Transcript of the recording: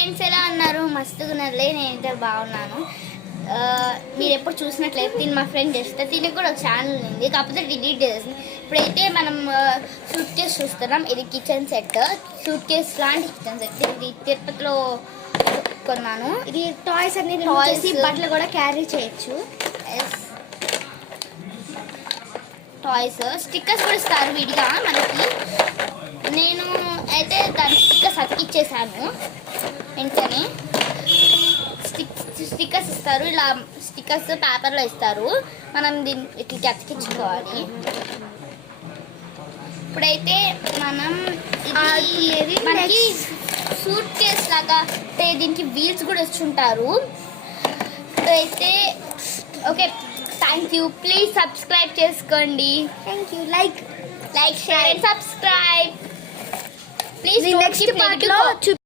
Friends ఎలా ఉన్నారు? మస్తుగా ఉన్నారులే, నేనైతే బాగున్నాను. మీరు ఎప్పుడు చూసినట్లయితే తిని మా ఫ్రెండ్ చేస్తే దీనికి కూడా ఒక ఛానల్ ఉంది, కాకపోతే డిలీట్ చేసేసింది. ఇప్పుడైతే మనం సూట్ కేస్ చూస్తున్నాం. ఇది కిచెన్ సెట్, సూట్ కేస్ లాంటి కిచెన్ సెట్. ఇది తిరుపతిలో కొన్నాను. ఇది టాయ్స్ అన్ని బట్టలు కూడా క్యారీ చేయొచ్చు. టాయ్స్ స్టిక్కర్స్ కూడా ఇస్తారు విడిగా మనకి. నేను అయితే దాని స్టిక్కర్స్ అతికిచ్చేసాను. వెంటనే స్టిక్కర్స్ ఇస్తారు, ఇలా స్టిక్కర్స్ పేపర్లో ఇస్తారు, మనం దీన్ని ఇట్లకి అతికించుకోవాలి. ఇప్పుడైతే మనం ఇది మనకి సూట్ కేస్ లాగా దీనికి వీల్స్ కూడా ఇచ్చుంటారు. ఇప్పుడైతే okay, thank you. Please subscribe చేసుకోండి. Thank you. Like share and subscribe please. Next పార్ట్లో